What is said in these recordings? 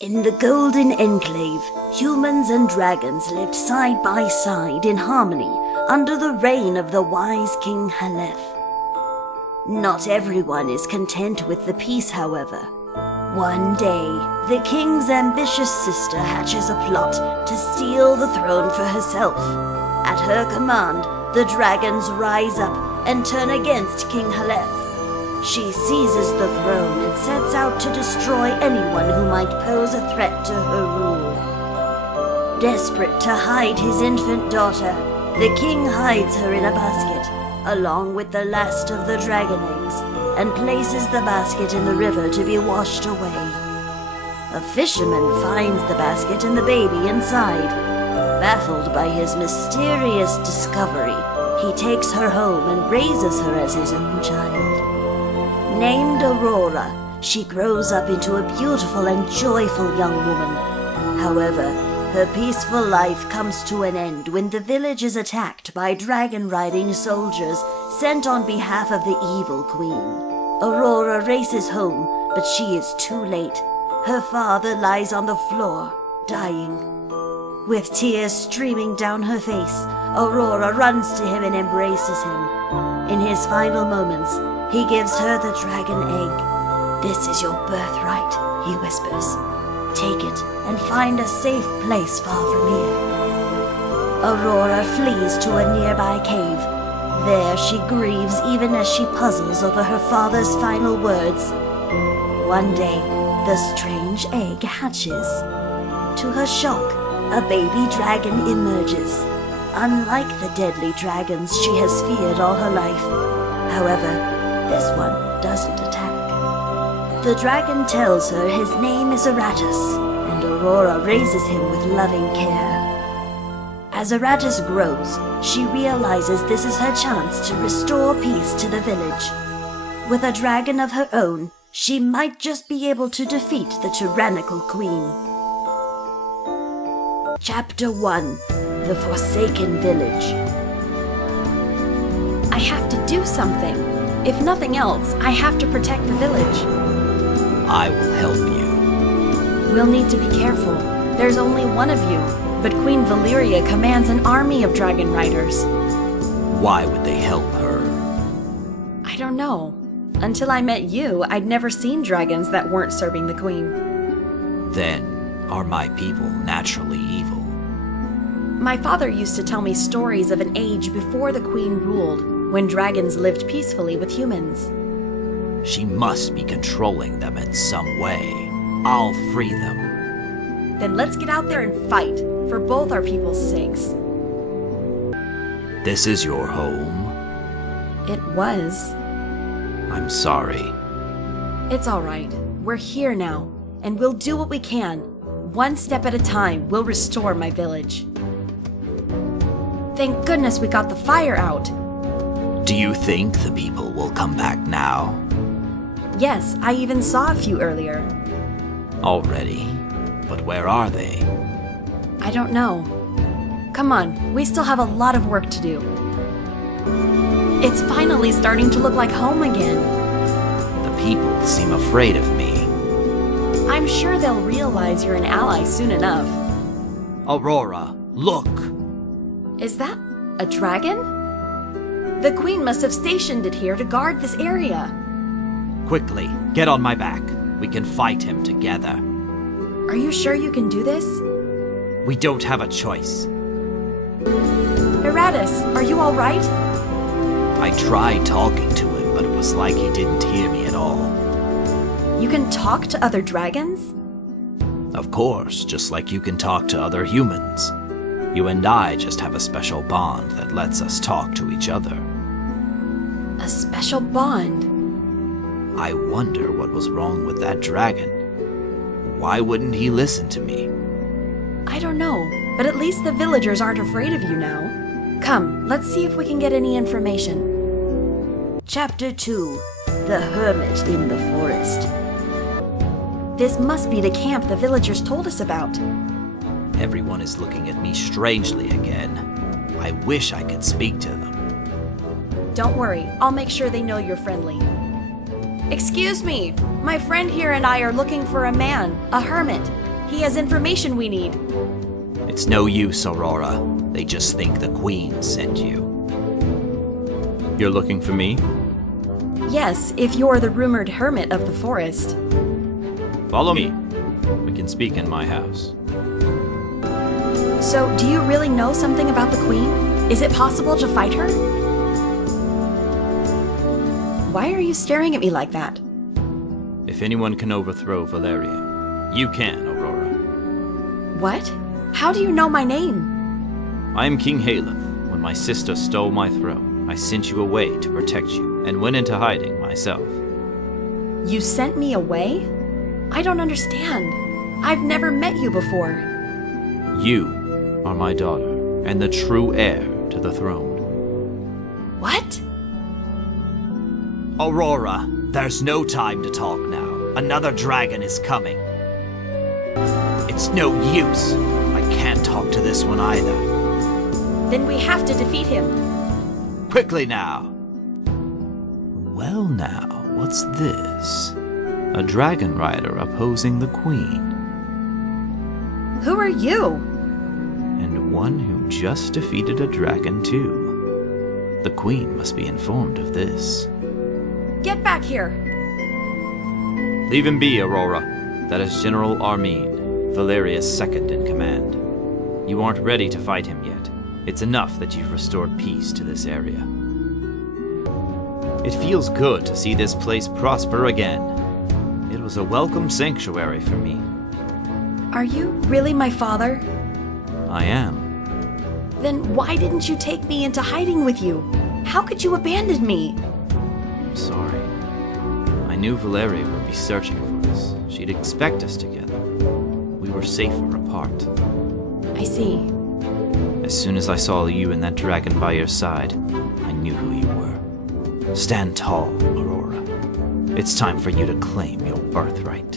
In the Golden Enclave, humans and dragons lived side by side in harmony under the reign of the wise King Alle. Not everyone is content with the peace, however. One day, the king's ambitious sister hatches a plot to steal the throne for herself. At her command, the dragons rise up and turn against King Alle. She seizes the throne and sets out to destroy anyone who might pose a threat to her rule. Desperate to hide his infant daughter, the king hides her in a basket, along with the last of the dragon eggs, and places the basket in the river to be washed away. A fisherman finds the basket and the baby inside. Baffled by his mysterious discovery, he takes her home and raises her as his own child. Named Aurora, she grows up into a beautiful and joyful young woman. However, her peaceful life comes to an end when the village is attacked by dragon-riding soldiers sent on behalf of the evil queen. Aurora races home, but she is too late. Her father lies on the floor, dying. With tears streaming down her face, Aurora runs to him and embraces him. In his final moments, he gives her the dragon egg. "This is your birthright," he whispers. "Take it and find a safe place far from here." Aurora flees to a nearby cave. There she grieves even as she puzzles over her father's final words. One day, the strange egg hatches. To her shock, a baby dragon emerges. Unlike the deadly dragons she has feared all her life. However, this one doesn't attack. The dragon tells her his name is Eratus, and Aurora raises him with loving care. As Eratus grows, she realizes this is her chance to restore peace to the village. With a dragon of her own, she might just be able to defeat the tyrannical queen. Chapter 1: The Forsaken Village. I have to do something. If nothing else, I have to protect the village. I will help you. We'll need to be careful. There's only one of you, but Queen Valeria commands an army of dragon riders. Why would they help her? I don't know. Until I met you, I'd never seen dragons that weren't serving the queen. Then, are my people naturally evil? My father used to tell me stories of an age before the queen ruled, when dragons lived peacefully with humans. She must be controlling them in some way. I'll free them. Then let's get out there and fight, for both our people's sakes. This is your home? It was. I'm sorry. It's all right. We're here now, and we'll do what we can. One step at a time, we'll restore my village. Thank goodness we got the fire out. Do you think the people will come back now? Yes, I even saw a few earlier. Already? But where are they? I don't know. Come on, we still have a lot of work to do. It's finally starting to look like home again. The people seem afraid of me. I'm sure they'll realize you're an ally soon enough. Aurora, look! Is that a dragon? The queen must have stationed it here to guard this area. Quickly, get on my back. We can fight him together. Are you sure you can do this? We don't have a choice. Eratus, are you all right? I tried talking to him, but it was like he didn't hear me at all. You can talk to other dragons? Of course, just like you can talk to other humans. You and I just have a special bond that lets us talk to each other. A special bond? I wonder what was wrong with that dragon. Why wouldn't he listen to me? I don't know, but at least the villagers aren't afraid of you now. Come, let's see if we can get any information. Chapter 2: The Hermit in the Forest. This must be the camp the villagers told us about. Everyone is looking at me strangely again. I wish I could speak to them. Don't worry, I'll make sure they know you're friendly. Excuse me, my friend here and I are looking for a man, a hermit. He has information we need. It's no use, Aurora. They just think the Queen sent you. You're looking for me? Yes, if you're the rumored hermit of the forest. Follow me. We can speak in my house. So, do you really know something about the Queen? Is it possible to fight her? Why are you staring at me like that? If anyone can overthrow Valeria, you can, Aurora. What? How do you know my name? I am King Haleth. When my sister stole my throne, I sent you away to protect you, and went into hiding myself. You sent me away? I don't understand. I've never met you before. You are my daughter, and the true heir to the throne. What? Aurora, there's no time to talk now. Another dragon is coming. It's no use. I can't talk to this one either. Then we have to defeat him. Quickly now. Well now, what's this? A dragon rider opposing the Queen. Who are you? And one who just defeated a dragon too. The Queen must be informed of this. Get back here! Leave him be, Aurora. That is General Armin, Valeria's second in command. You aren't ready to fight him yet. It's enough that you've restored peace to this area. It feels good to see this place prosper again. It was a welcome sanctuary for me. Are you really my father? I am. Then why didn't you take me into hiding with you? How could you abandon me? I'm sorry. I knew Valeria would be searching for us. She'd expect us together. We were safer apart. I see. As soon as I saw you and that dragon by your side, I knew who you were. Stand tall, Aurora. It's time for you to claim your birthright.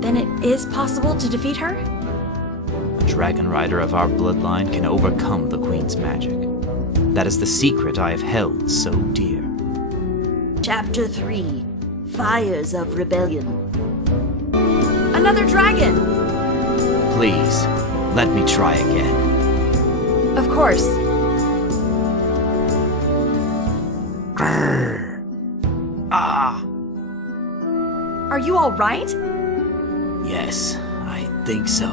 Then it is possible to defeat her? A dragon rider of our bloodline can overcome the Queen's magic. That is the secret I have held so dear. Chapter 3 Fires of Rebellion. Another dragon! Please, let me try again. Of course. Grrr. Ah! Are you all right? Yes, I think so.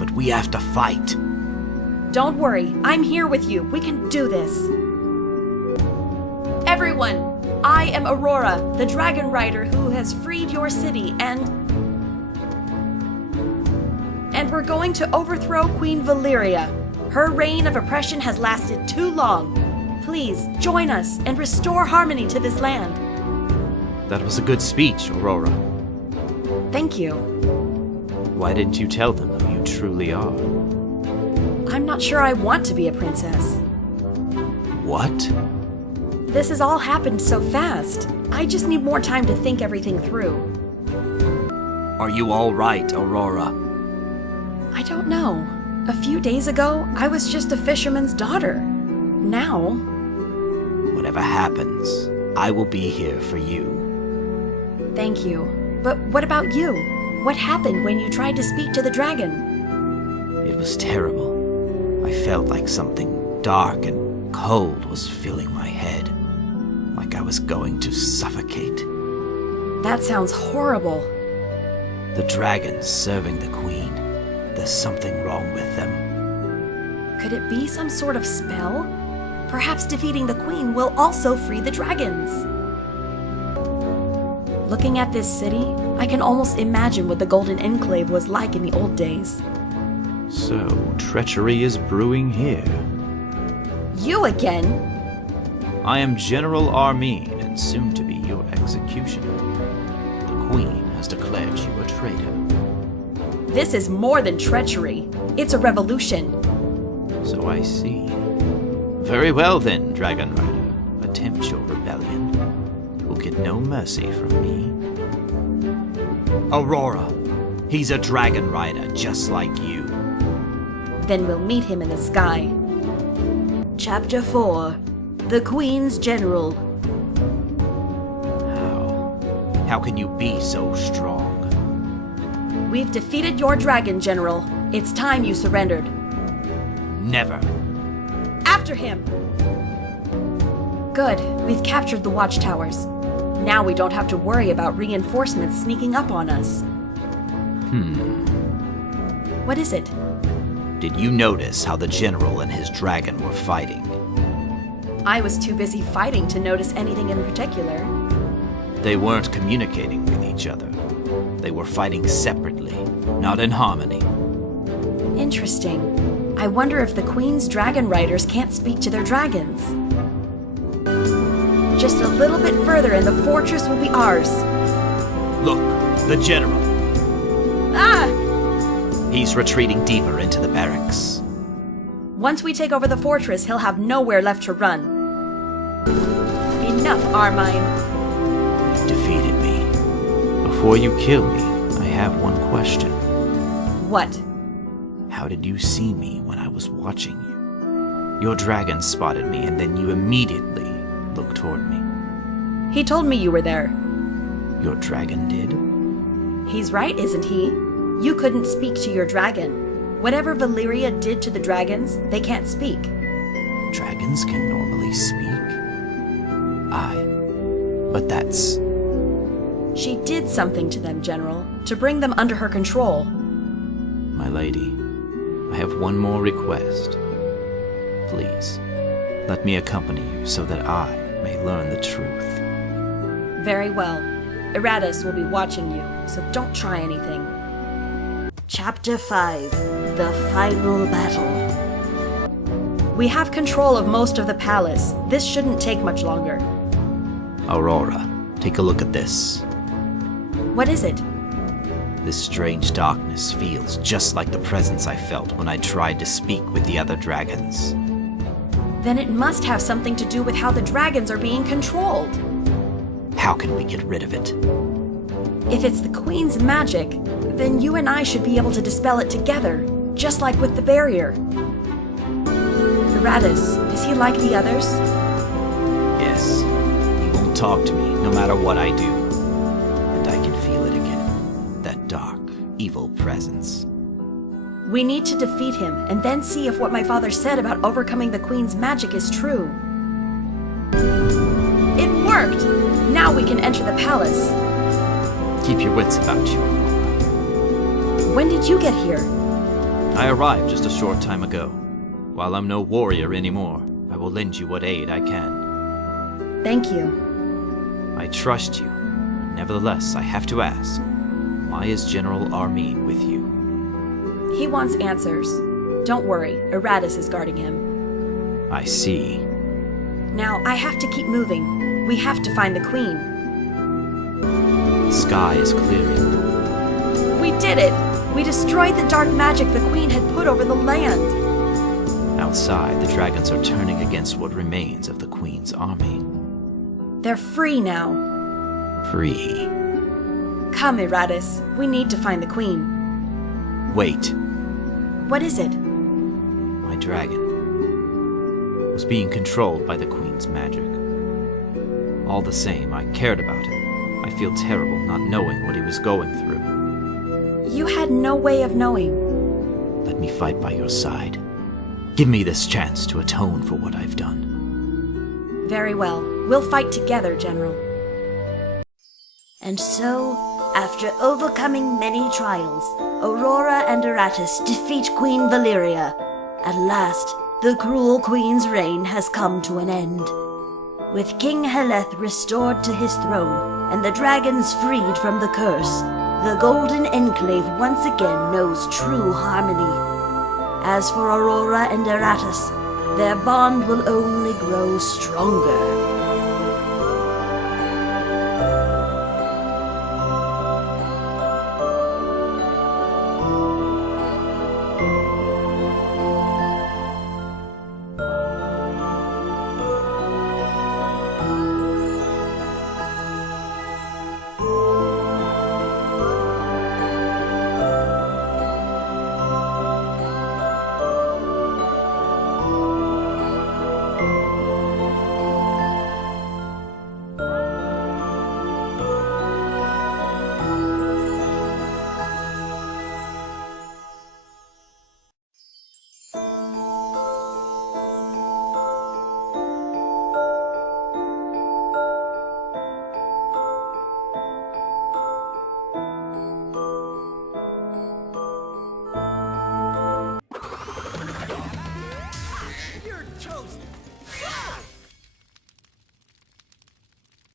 But we have to fight. Don't worry, I'm here with you. We can do this. Everyone, I am Aurora, the dragon rider who has freed your city, and we're going to overthrow Queen Valeria. Her reign of oppression has lasted too long. Please, join us and restore harmony to this land. That was a good speech, Aurora. Thank you. Why didn't you tell them who you truly are? I'm not sure I want to be a princess. What? This has all happened so fast. I just need more time to think everything through. Are you all right, Aurora? I don't know. A few days ago, I was just a fisherman's daughter. Now... Whatever happens, I will be here for you. Thank you. But what about you? What happened when you tried to speak to the dragon? It was terrible. I felt like something dark and cold was filling my head. Like I was going to suffocate. That sounds horrible. The dragons serving the Queen. There's something wrong with them. Could it be some sort of spell? Perhaps defeating the Queen will also free the dragons. Looking at this city, I can almost imagine what the Golden Enclave was like in the old days. So, treachery is brewing here. You again? I am General Armin, and soon to be your executioner. The Queen has declared you a traitor. This is more than treachery. It's a revolution. So I see. Very well then, Dragon Rider. Attempt your rebellion. You will get no mercy from me. Aurora, he's a dragon rider just like you. Then we'll meet him in the sky. Chapter 4 the Queen's general. How can you be so strong? We've defeated your dragon, General. It's time you surrendered. Never. After him! Good. We've captured the watchtowers. Now we don't have to worry about reinforcements sneaking up on us. What is it? Did you notice how the general and his dragon were fighting? I was too busy fighting to notice anything in particular. They weren't communicating with each other. They were fighting separately, not in harmony. Interesting. I wonder if the Queen's dragon riders can't speak to their dragons. Just a little bit further and the fortress will be ours. Look, the general. Ah! He's retreating deeper into the barracks. Once we take over the fortress, he'll have nowhere left to run. Enough, Armine. You've defeated me. Before you kill me, I have one question. What? How did you see me when I was watching you? Your dragon spotted me and then you immediately looked toward me. He told me you were there. Your dragon did? He's right, isn't he? You couldn't speak to your dragon. Whatever Valyria did to the dragons, they can't speak. Dragons can normally speak? But that's... She did something to them, General, to bring them under her control. My lady, I have one more request. Please, let me accompany you so that I may learn the truth. Very well. Eratus will be watching you, so don't try anything. Chapter 5. The Final Battle. We have control of most of the palace. This shouldn't take much longer. Aurora, take a look at this. What is it? This strange darkness feels just like the presence I felt when I tried to speak with the other dragons. Then it must have something to do with how the dragons are being controlled. How can we get rid of it? If it's the Queen's magic, then you and I should be able to dispel it together, just like with the barrier. Eratus, is he like the others? Yes. He won't talk to me, no matter what I do. And I can feel it again. That dark, evil presence. We need to defeat him, and then see if what my father said about overcoming the Queen's magic is true. It worked! Now we can enter the palace. Keep your wits about you. When did you get here? I arrived just a short time ago. While I'm no warrior anymore, I will lend you what aid I can. Thank you. I trust you. Nevertheless, I have to ask, why is General Armine with you? He wants answers. Don't worry, Eratus is guarding him. I see. Now, I have to keep moving. We have to find the Queen. The sky is clearing. We did it! We destroyed the dark magic the Queen had put over the land. Outside, the dragons are turning against what remains of the Queen's army. They're free now. Free. Come, Eratus. We need to find the Queen. Wait. What is it? My dragon was being controlled by the Queen's magic. All the same, I cared about him. I feel terrible not knowing what he was going through. You had no way of knowing. Let me fight by your side. Give me this chance to atone for what I've done. Very well. We'll fight together, General. And so, after overcoming many trials, Aurora and Eratus defeat Queen Valyria. At last, the cruel Queen's reign has come to an end. With King Heleth restored to his throne, and the dragons freed from the curse, the Golden Enclave once again knows true harmony. As for Aurora and Eratus, their bond will only grow stronger.